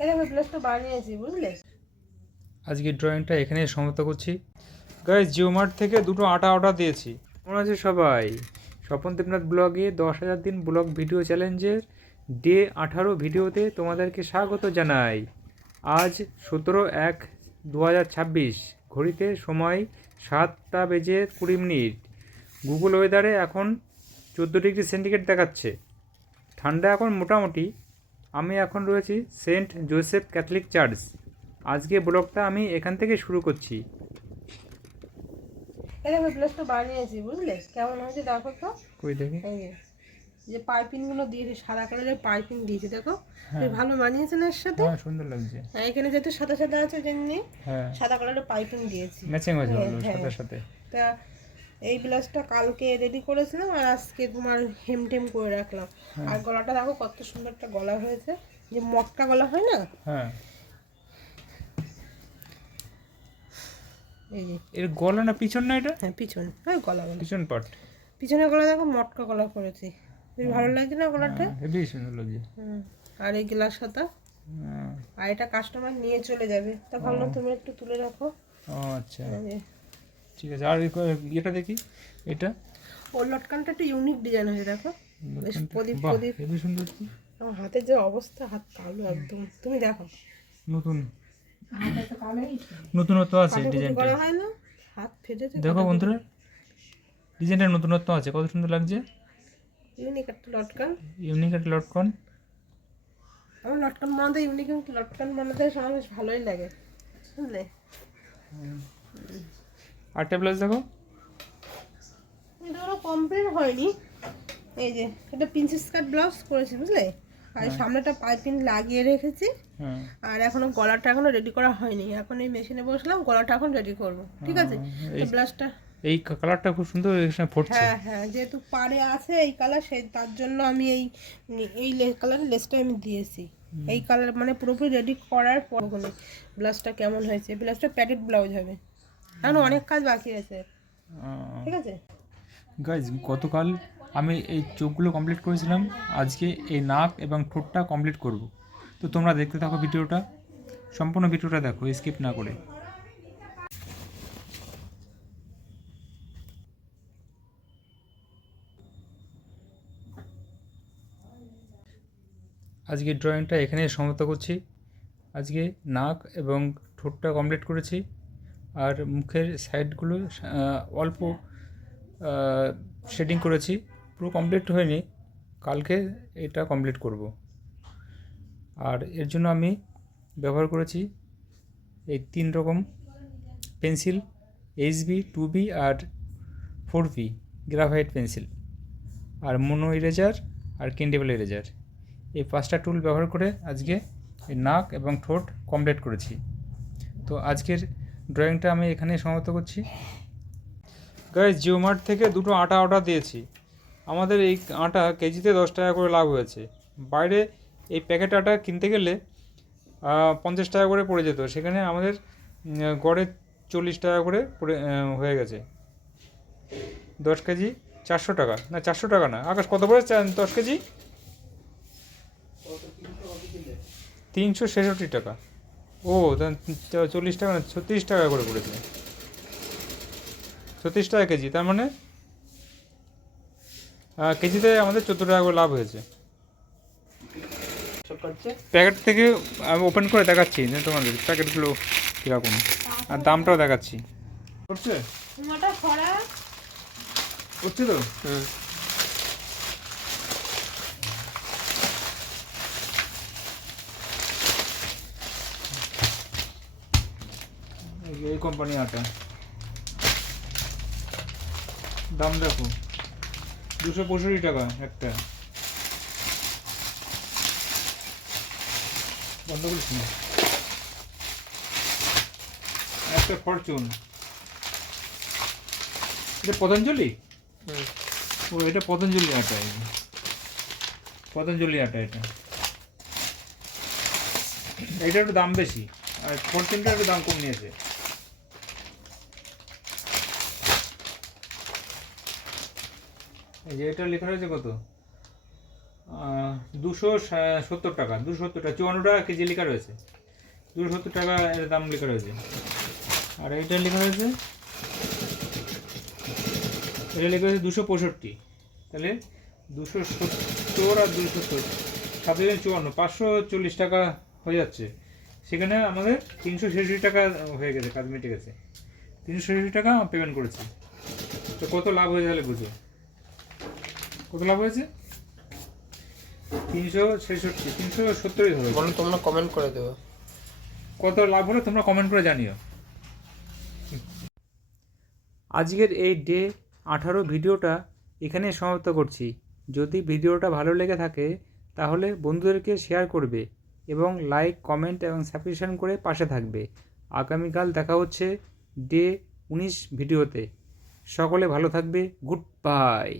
এটা আমি প্লাসটা বানিয়েছি বুঝলে। আজকে ড্রয়িংটা এখানে সমাপ্ত করছি। গাইজ জিও মার্ট থেকে দুটো আটা অর্ডার দিয়েছি। কেমন আছে সবাই? স্বপন দেবনাথ ব্লগে 10,000 দিন ব্লগ ভিডিও চ্যালেঞ্জের ডে 18 ভিডিওতে তোমাদেরকে স্বাগত জানাই। আজ 17/1/2026, ঘড়িতে সময় 7:20 গুগল ওয়েদারে এখন 14 ডিগ্রি সেন্টিগ্রেড দেখাচ্ছে। ঠান্ডা এখন মোটামুটি। আমি এখন রয়েছি সেন্ট জোসেফ ক্যাথলিক চার্চ। আজকে ব্লগটা আমি এখান থেকে শুরু করছি। এটা আমি প্লাসটা বানিয়েছি বুঝলে, কেমন হয়েছে দেখো তো। কই দেখি। এই যে পাইপিং গুলো দিয়েছি, সাদা কালারের পাইপিং দিয়েছি দেখো। হ্যাঁ ভালো মানিয়েছে না এর সাথে? হ্যাঁ, সুন্দর লাগছে। হ্যাঁ, এখানে যেহেতু সাদা সাদা আছে জন্য হ্যাঁ, সাদা কালারের পাইপিং দিয়েছি। ম্যাচিং হয়েছে ভালো হ্যাঁ, সাথে সাথে। তা এই ব্লাউজটা কালকে রেডি করেছিলাম আর আজকে তোমার হেমটেম করে রাখলাম। আর গলাটা দেখো কত সুন্দর একটা গলা হয়েছে, যে মটকা গলা হয় না। হ্যাঁ, এই যে এর গলা না পিছন না এটা? হ্যাঁ পিছন, হ্যাঁ গলা গলা পিছন পার্ট। পিছনের গলা দেখো মটকা গলা করেছি। বেশ ভালো লাগছে না গলাটা? হেভি সুন্দর লাগছে। আর এই গ্লাস হাতা, হ্যাঁ। আর এটা কাস্টমার নিয়ে চলে যাবে, তা ভাবলাম তুমি একটু তুলে রাখো। ও আচ্ছা, এই যে ঠিক আছে। আর এটা দেখি, এটা ওর লটকানটা একটু ইউনিক ডিজাইন হয়েছে দেখো, বেশ প্রদীপ বাহ, প্রদীপ। হেভি সুন্দর তো। আমার হাতের যে অবস্থা, হাত কালো একদম, তুমি দেখো। নতুন নতুনত্ব আছে কাটাকুটি ডিজাইনটা। করা হয় না, হাত ফেটেছে। দেখো বন্ধুরা, ডিজাইনটার নতুনত্ব আছে, কত সুন্দর লাগছে। ইউনিক একটা লটকান। ইউনিক একটা লটকন। আমার লটকান বানাতে, ইউনিক লটকান বানাতে আমার বেশ ভালোই লাগে বুঝলে। আরেকটা ব্লাউজ দেখো। এটা ওরা কমপ্লিট হয়নি। এই যে এটা প্রিন্সেস কাট ব্লাউজ করেছি বুঝলে, আর সামনেটা পাইপিং লাগিয়ে রেখেছি। হ্যাঁ, আর এখনো গলাটা এখনো রেডি করা হয়নি, এখন এই মেশিনে বসলাম, গলাটা এখন রেডি করব, ঠিক আছে। তো ব্লাউজটা, এই কালারটা খুব সুন্দর এখানে ফুটছে। হ্যাঁ হ্যাঁ, যেহেতু পাড়ে আছে এই কালার, সেই তার জন্য আমি এই এই কালারের লেসটা আমি দিয়েছি। এই কালার মানে পুরোপুরি রেডি করার পর ব্লাউজটা কেমন হয়েছে। ব্লাউজটা প্যাডেড ব্লাউজ হবে, এখন অনেক কাজ বাকি আছে, ঠিক আছে। গাইজ গতকাল আমি এই চোখগুলো কমপ্লিট করেছিলাম, আজকে এই নাক এবং ঠোঁটটা কমপ্লিট করব। তো তোমরা দেখতে থাকো ভিডিওটা, সম্পূর্ণ ভিডিওটা দেখো স্কিপ না করে। আজকে ড্রয়িংটা এখানে সমাপ্ত করছি। আজকে নাক এবং ঠোঁটটা কমপ্লিট করেছি, আর মুখের সাইডগুলো অল্প শেডিং করেছি, পুরো কমপ্লিট হয়নি। কালকে এটা কমপ্লিট করব। আর এর জন্য আমি ব্যবহার করেছি এই 3 রকম পেন্সিল, HB, 2B আর 4B গ্রাফাইট পেন্সিল, আর মোনো ইরেজার আর কিন্ডেবল ইরেজার। এই 5টা টুল ব্যবহার করে আজকে এই নাক এবং ঠোঁট কমপ্লিট করেছি। তো আজকের ড্রয়িংটা আমি এখানে সমাপ্ত করছি। গাইজ জিও মার্ট থেকে দুটো আটা অর্ডার দিয়েছি। আমাদের এই আটা কেজিতে 10 টাকা করে লাভ হয়েছে। বাইরে এই প্যাকেট আটা কিনতে গেলে 50 টাকা করে পড়ে যেত, সেখানে আমাদের গড়ে 40 টাকা করে হয়ে গেছে। 10 কেজি 400 টাকা, না 400 টাকা না, আকাশ কত পড়ে 10 কেজি? 366 টাকা। ও 40 টাকা না, 36 টাকা করে পড়েছে। 36 টাকা কেজি, তার মানে কেজিতে আমাদের 14 টাকা করে লাভ হয়েছে। প্যাকেট থেকে আমি ওপেন করে দেখাচ্ছি যে তোমাদের প্যাকেটগুলো কীরকম, আর দামটাও দেখাচ্ছি। করছে করছে তো। এই কোম্পানি আটা, দাম দেখো 265 টাকা একটা। বন্ধ করিস না। একটা ফরচুন, এটা পতঞ্জলি। ও এটা পতঞ্জলি আটা, পতঞ্জলি আটা এটা। এটা একটু দাম বেশি, আর ফরচুনটা একটু দাম কম নিয়েছে। এই যে এটা লেখা রয়েছে কত, $270, 54 টাকা কেজি লেখা রয়েছে, 270 টাকা এর দাম লেখা রয়েছে। আর এইটা লেখা রয়েছে, এটা লেখা রয়েছে 265, তাহলে 270 আর 270 সাথে 54, 540 টাকা হয়ে যাচ্ছে। সেখানে আমাদের 366 টাকা হয়ে গেছে, কাজ মিটে গেছে। 366 টাকা পেমেন্ট করেছি। তো কত লাভ হয়ে তাহলে বুঝো, কত লাভ হয়েছে? 370 ধরো। বলো, তোমরা কমেন্ট করে দেবো কত লাভ হলো তোমরা কমেন্ট করে জানিও। আজকের এই ডে 18 ভিডিওটা এখানে সমাপ্ত করছি। যদি ভিডিওটা ভালো লেগে থাকে তাহলে বন্ধুদেরকে শেয়ার করবে এবং লাইক, কমেন্ট এবং সাবস্ক্রিপশন করে পাশে থাকবে। আগামীকাল দেখা হচ্ছে ডে 19 ভিডিওতে। সকলে ভালো থাকবে। Good bye.